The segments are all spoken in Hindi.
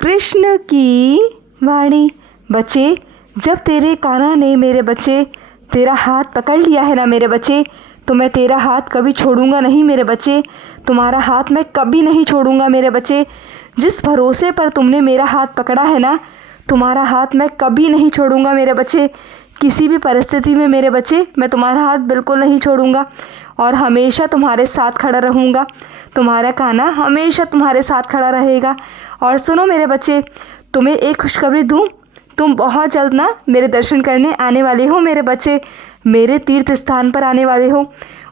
कृष्ण की वाणी। बच्चे, जब तेरे कान्हा ने मेरे बच्चे तेरा हाथ पकड़ लिया है ना मेरे बच्चे, तो मैं तेरा हाथ कभी छोड़ूंगा नहीं मेरे बच्चे। तुम्हारा हाथ मैं कभी नहीं छोड़ूंगा मेरे बच्चे। जिस भरोसे पर तुमने मेरा हाथ पकड़ा है ना, तुम्हारा हाथ मैं कभी नहीं छोड़ूंगा मेरे बच्चे। किसी भी परिस्थिति में मेरे बच्चे मैं तुम्हारा हाथ बिल्कुल नहीं छोड़ूंगा और हमेशा तुम्हारे साथ खड़ा रहूँगा। तुम्हारा कान्हा हमेशा तुम्हारे साथ खड़ा रहेगा। और सुनो मेरे बच्चे, तुम्हें एक खुशखबरी दूँ। तुम बहुत जल्द ना मेरे दर्शन करने आने वाले हो मेरे बच्चे, मेरे तीर्थ स्थान पर आने वाले हो।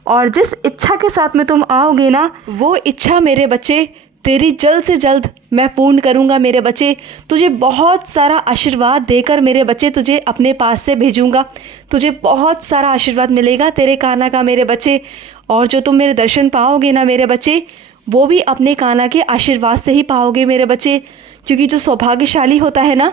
और जिस इच्छा के साथ में तुम आओगे ना, वो इच्छा मेरे बच्चे तेरी जल्द से जल्द मैं पूर्ण करूँगा मेरे बच्चे। तुझे बहुत सारा आशीर्वाद देकर मेरे बच्चे तुझे अपने पास से भेजूँगा। तुझे बहुत सारा आशीर्वाद मिलेगा तेरे कान्हा का मेरे बच्चे। और जो तुम मेरे दर्शन पाओगे ना मेरे बच्चे, वो भी अपने कान्हा के आशीर्वाद से ही पाओगे मेरे बच्चे। क्योंकि जो सौभाग्यशाली होता है ना,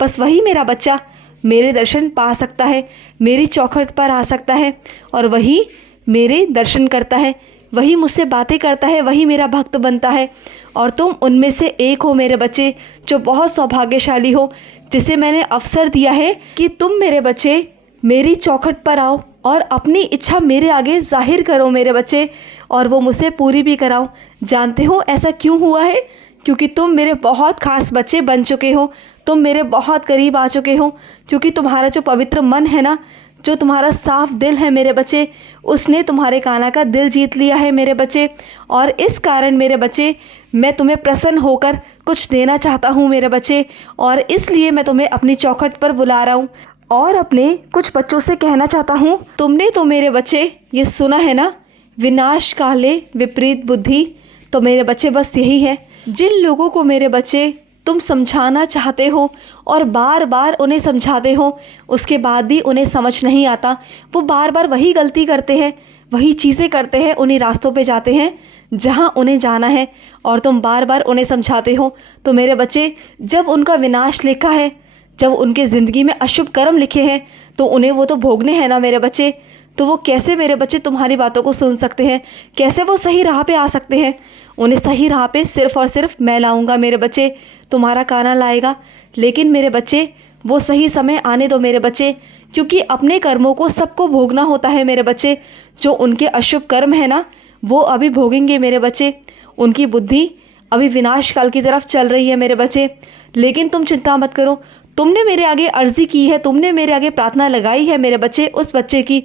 बस वही मेरा बच्चा मेरे दर्शन पा सकता है, मेरी चौखट पर आ सकता है और वही मेरे दर्शन करता है, वही मुझसे बातें करता है, वही मेरा भक्त बनता है। और तुम उनमें से एक हो मेरे बच्चे, जो बहुत सौभाग्यशाली हो, जिसे मैंने अवसर दिया है कि तुम मेरे बच्चे मेरी चौखट पर आओ और अपनी इच्छा मेरे आगे जाहिर करो मेरे बच्चे, और वो मुझसे पूरी भी कराओ। जानते हो ऐसा क्यों हुआ है? क्योंकि तुम मेरे बहुत खास बच्चे बन चुके हो, तुम मेरे बहुत करीब आ चुके हो। क्योंकि तुम्हारा जो पवित्र मन है ना, जो तुम्हारा साफ दिल है मेरे बच्चे, उसने तुम्हारे कान्हा का दिल जीत लिया है मेरे बच्चे। और इस कारण मेरे बच्चे मैं तुम्हें प्रसन्न होकर कुछ देना चाहता हूँ मेरे बच्चे, और इसलिए मैं तुम्हें अपनी चौखट पर बुला रहा हूँ और अपने कुछ बच्चों से कहना चाहता हूँ। तुमने तो मेरे बच्चे ये सुना है ना, विनाश काले विपरीत बुद्धि। तो मेरे बच्चे बस यही है, जिन लोगों को मेरे बच्चे तुम समझाना चाहते हो और बार बार उन्हें समझाते हो, उसके बाद भी उन्हें समझ नहीं आता, वो बार बार वही गलती करते हैं, वही चीज़ें करते हैं, उन्हीं रास्तों पे जाते हैं जहाँ उन्हें जाना है, और तुम बार बार उन्हें समझाते हो। तो मेरे बच्चे, जब उनका विनाश लिखा है, जब उनके ज़िंदगी में अशुभ कर्म लिखे हैं, तो उन्हें वो तो भोगने हैं ना मेरे बच्चे। तो वो कैसे मेरे बच्चे तुम्हारी बातों को सुन सकते हैं? कैसे वो सही राह पे आ सकते हैं? उन्हें सही राह पे सिर्फ़ और सिर्फ मैं लाऊंगा मेरे बच्चे, तुम्हारा कान्हा लाएगा। लेकिन मेरे बच्चे, वो सही समय आने दो मेरे बच्चे, क्योंकि अपने कर्मों को सबको भोगना होता है मेरे बच्चे। जो उनके अशुभ कर्म है ना, वो अभी भोगेंगे मेरे बच्चे। उनकी बुद्धि अभी विनाश काल की तरफ चल रही है मेरे बच्चे। लेकिन तुम चिंता मत करो, तुमने मेरे आगे अर्जी की है, तुमने मेरे आगे प्रार्थना लगाई है मेरे बच्चे उस बच्चे की,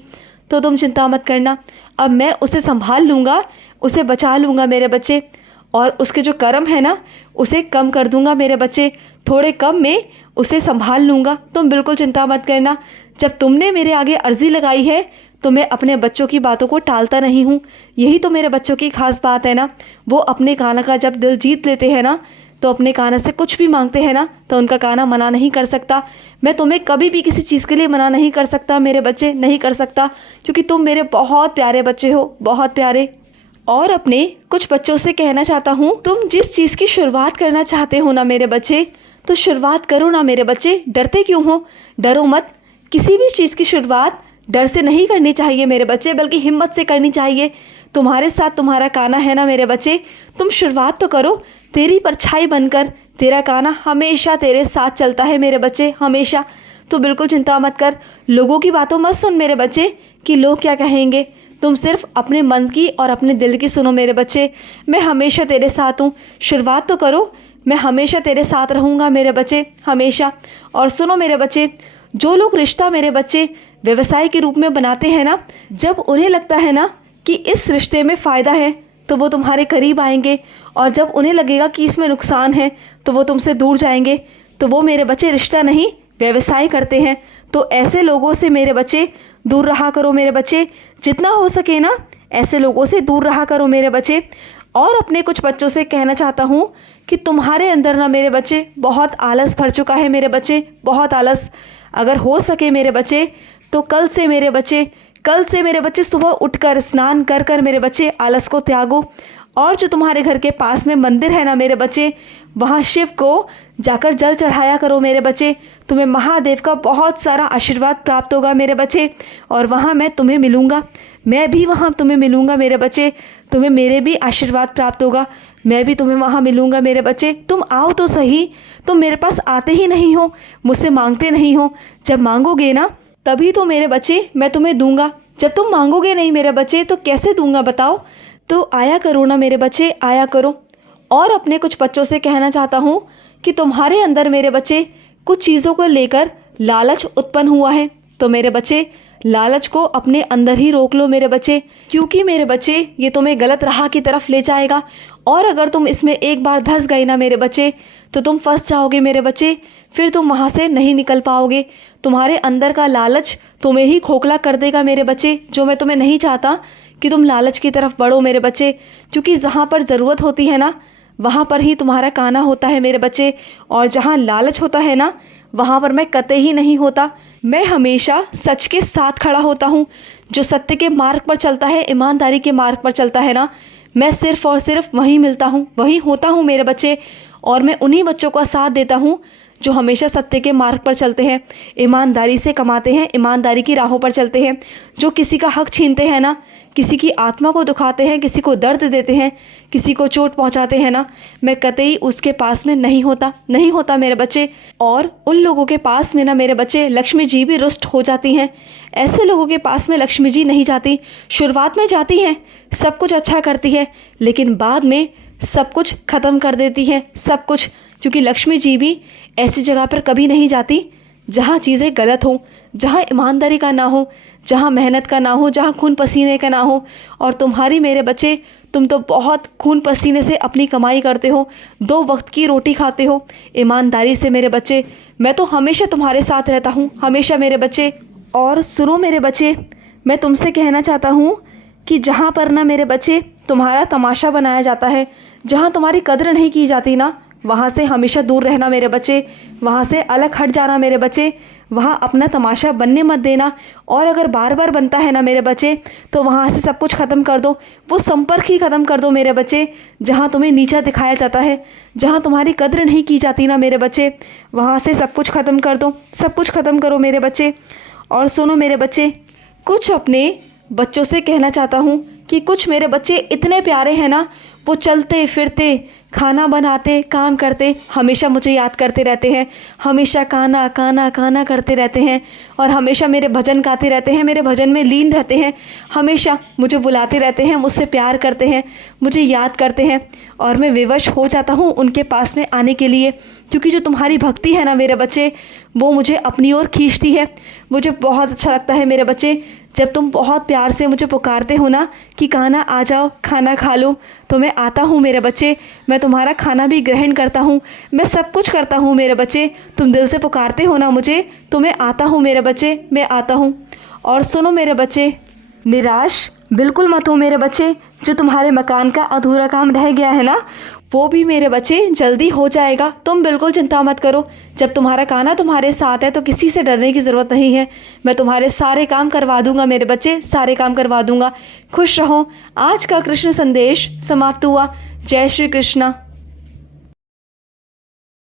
तो तुम चिंता मत करना। अब मैं उसे संभाल लूँगा, उसे बचा लूँगा मेरे बच्चे, और उसके जो कर्म है ना, उसे कम कर दूँगा मेरे बच्चे। थोड़े कम में उसे संभाल लूँगा, तुम बिल्कुल चिंता मत करना। जब तुमने मेरे आगे अर्जी लगाई है, तो मैं अपने बच्चों की बातों को टालता नहीं हूँ। यही तो मेरे बच्चों की खास बात है ना। वो अपने कान्हा का जब दिल जीत लेते हैं ना, तो अपने कान्हा से कुछ भी मांगते हैं ना, तो उनका कान्हा मना नहीं कर सकता। मैं तुम्हें कभी भी किसी चीज़ के लिए मना नहीं कर सकता मेरे बच्चे, नहीं कर सकता, क्योंकि तुम मेरे बहुत प्यारे बच्चे हो, बहुत प्यारे। और अपने कुछ बच्चों से कहना चाहता हूँ, तुम जिस चीज़ की शुरुआत करना चाहते हो ना मेरे बच्चे, तो शुरुआत करो ना मेरे बच्चे। डरते क्यों हो? डरो मत। किसी भी चीज़ की शुरुआत डर से नहीं करनी चाहिए मेरे बच्चे, बल्कि हिम्मत से करनी चाहिए। तुम्हारे साथ तुम्हारा कान्हा है ना मेरे बच्चे, तुम शुरुआत तो करो। तेरी परछाई बनकर तेरा कान्हा हमेशा तेरे साथ चलता है मेरे बच्चे, हमेशा। तो बिल्कुल चिंता मत कर, लोगों की बातों मत सुन मेरे बच्चे कि लोग क्या कहेंगे। तुम सिर्फ अपने मन की और अपने दिल की सुनो मेरे बच्चे। मैं हमेशा तेरे साथ हूँ, शुरुआत तो करो। मैं हमेशा तेरे साथ रहूँगा मेरे बच्चे, हमेशा। और सुनो मेरे बच्चे, जो लोग रिश्ता मेरे बच्चे व्यवसाय के रूप में बनाते हैं ना, जब उन्हें लगता है ना कि इस रिश्ते में फ़ायदा है, तो वो तुम्हारे करीब आएंगे, और जब उन्हें लगेगा कि इसमें नुकसान है, तो वो तुमसे दूर जाएंगे। तो वो मेरे बच्चे रिश्ता नहीं, व्यवसाय करते हैं। तो ऐसे लोगों से मेरे बच्चे दूर रहा करो मेरे बच्चे, जितना हो सके ना ऐसे लोगों से दूर रहा करो मेरे बच्चे। और अपने कुछ बच्चों से कहना चाहता हूँ कि तुम्हारे अंदर ना मेरे बच्चे बहुत आलस भर चुका है मेरे बच्चे, बहुत आलस। अगर हो सके मेरे बच्चे, तो कल से मेरे बच्चे सुबह उठकर स्नान कर कर मेरे बच्चे आलस को त्यागो। और जो तुम्हारे घर के पास में मंदिर है ना मेरे बच्चे, वहाँ शिव को जाकर जल चढ़ाया करो मेरे बच्चे। तुम्हें महादेव का बहुत सारा आशीर्वाद प्राप्त होगा मेरे बच्चे, और वहाँ मैं तुम्हें मिलूँगा, मैं भी वहाँ तुम्हें मिलूँगा मेरे बच्चे। तुम्हें मेरे भी आशीर्वाद प्राप्त होगा, मैं भी तुम्हें वहाँ मिलूँगा मेरे बच्चे। तुम आओ तो सही, तुम मेरे पास आते ही नहीं हो, मुझसे मांगते नहीं हो। जब मांगोगे ना तभी तो मेरे बच्चे मैं तुम्हें दूंगा। जब तुम मांगोगे नहीं मेरे बच्चे तो कैसे दूंगा बताओ। तो आया करो ना मेरे बच्चे, आया करो। और अपने कुछ बच्चों से कहना चाहता हूँ कि तुम्हारे अंदर मेरे बच्चे कुछ चीज़ों को लेकर लालच उत्पन्न हुआ है, तो मेरे बच्चे लालच को अपने अंदर ही रोक लो मेरे बच्चे, क्योंकि मेरे बच्चे ये तुम्हें गलत राह की तरफ ले जाएगा। और अगर तुम इसमें एक बार धंस गए ना मेरे बच्चे तो तुम फंस जाओगे मेरे बच्चे, फिर तुम वहाँ से नहीं निकल पाओगे। तुम्हारे अंदर का लालच तुम्हें ही खोखला कर देगा मेरे बच्चे, जो मैं तुम्हें नहीं चाहता कि तुम लालच की तरफ बढ़ो मेरे बच्चे, क्योंकि जहाँ पर ज़रूरत होती है ना वहाँ पर ही तुम्हारा काना होता है मेरे बच्चे, और जहाँ लालच होता है ना वहाँ पर मैं कतई ही नहीं होता। मैं हमेशा सच के साथ खड़ा होता हूँ। जो सत्य के मार्ग पर चलता है, ईमानदारी के मार्ग पर चलता है ना, मैं सिर्फ़ और सिर्फ वहीं मिलता हूँ, वहीं होता हूँ मेरे बच्चे। और मैं उन्हीं बच्चों का साथ देता हूँ जो हमेशा सत्य के मार्ग पर चलते हैं, ईमानदारी से कमाते हैं, ईमानदारी की राहों पर चलते हैं। जो किसी का हक छीनते हैं ना, किसी की आत्मा को दुखाते हैं, किसी को दर्द देते हैं, किसी को चोट पहुंचाते हैं ना, मैं कतई उसके पास में नहीं होता मेरे बच्चे। और उन लोगों के पास में ना मेरे बच्चे लक्ष्मी जी भी रुष्ट हो जाती हैं। ऐसे लोगों के पास में लक्ष्मी जी नहीं जाती। शुरुआत में जाती हैं, सब कुछ अच्छा करती है, लेकिन बाद में सब कुछ ख़त्म कर देती है, सब कुछ। क्योंकि लक्ष्मी जी भी ऐसी जगह पर कभी नहीं जाती जहाँ चीज़ें गलत हों, जहाँ ईमानदारी का ना हो, जहाँ मेहनत का ना हो, जहाँ खून पसीने का ना हो। और तुम्हारी मेरे बच्चे, तुम तो बहुत खून पसीने से अपनी कमाई करते हो, 2 वक्त की रोटी खाते हो ईमानदारी से मेरे बच्चे। मैं तो हमेशा तुम्हारे साथ रहता हूँ, हमेशा मेरे बच्चे। और सुनो मेरे बच्चे, मैं तुमसे कहना चाहता हूँ कि जहाँ पर ना मेरे बच्चे तुम्हारा तमाशा बनाया जाता है, जहाँ तुम्हारी कदर नहीं की जाती ना, वहाँ से हमेशा दूर रहना मेरे बच्चे, वहाँ से अलग हट जाना मेरे बच्चे। वहाँ अपना तमाशा बनने मत देना। और अगर बार बार बनता है ना मेरे बच्चे तो वहाँ से सब कुछ ख़त्म कर दो, वो संपर्क ही ख़त्म कर दो मेरे बच्चे। जहाँ तुम्हें नीचा दिखाया जाता है, जहाँ तुम्हारी कद्र नहीं की जाती ना मेरे बच्चे, वहाँ से सब कुछ ख़त्म कर दो, सब कुछ ख़त्म करो मेरे बच्चे। और सुनो मेरे बच्चे, कुछ अपने बच्चों से कहना चाहता हूँ कि कुछ मेरे बच्चे इतने प्यारे हैं ना, वो चलते फिरते, खाना बनाते, काम करते, हमेशा मुझे याद करते रहते हैं, हमेशा काना काना काना करते रहते हैं, और हमेशा मेरे भजन गाते रहते हैं, मेरे भजन में लीन रहते हैं, हमेशा मुझे बुलाते रहते हैं, मुझसे प्यार करते हैं, मुझे याद करते हैं। और मैं विवश हो जाता हूँ उनके पास में आने के लिए, क्योंकि जो तुम्हारी भक्ति है ना मेरे बच्चे, वो मुझे अपनी ओर खींचती है। मुझे बहुत अच्छा लगता है मेरे बच्चे जब तुम बहुत प्यार से मुझे पुकारते हो ना कि कान्हा आ जाओ, खाना खा लो, तो मैं आता हूँ मेरे बच्चे। मैं तुम्हारा खाना भी ग्रहण करता हूँ, मैं सब कुछ करता हूँ मेरे बच्चे। तुम दिल से पुकारते हो ना मुझे, तो मैं आता हूँ मेरे बच्चे, मैं आता हूँ। और सुनो मेरे बच्चे, निराश बिल्कुल मत हो मेरे बच्चे। जो तुम्हारे मकान का अधूरा काम रह गया है ना, वो भी मेरे बच्चे जल्दी हो जाएगा, तुम बिल्कुल चिंता मत करो। जब तुम्हारा कान्हा तुम्हारे साथ है तो किसी से डरने की ज़रूरत नहीं है। मैं तुम्हारे सारे काम करवा दूंगा मेरे बच्चे, सारे काम करवा दूंगा। खुश रहो। आज का कृष्ण संदेश समाप्त हुआ। जय श्री कृष्णा।